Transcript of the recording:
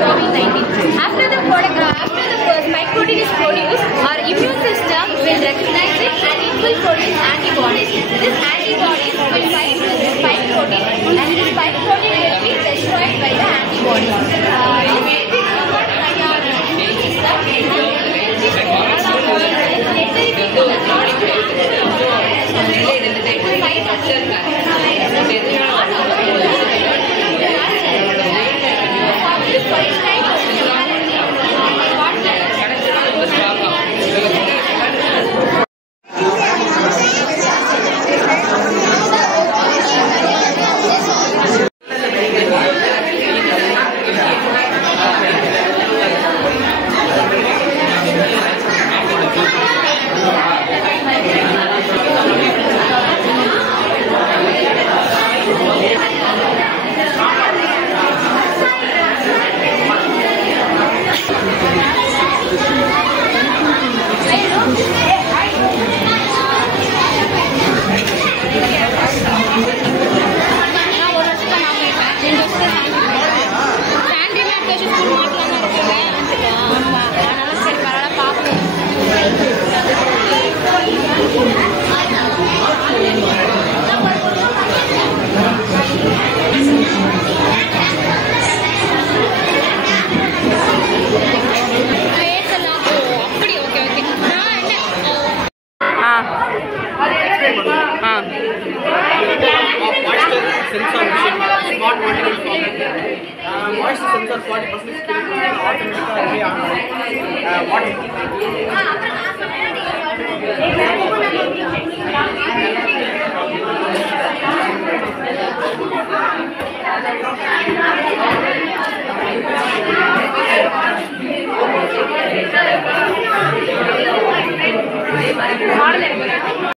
COVID-19. After the spike protein is produced, our immune system will recognize it and it will produce antibodies. This antibodies will fight with the spike protein and the spike protein will be destroyed by the antibodies. This will be covered by our immune system and it will be moisture sensor 40% automatically water.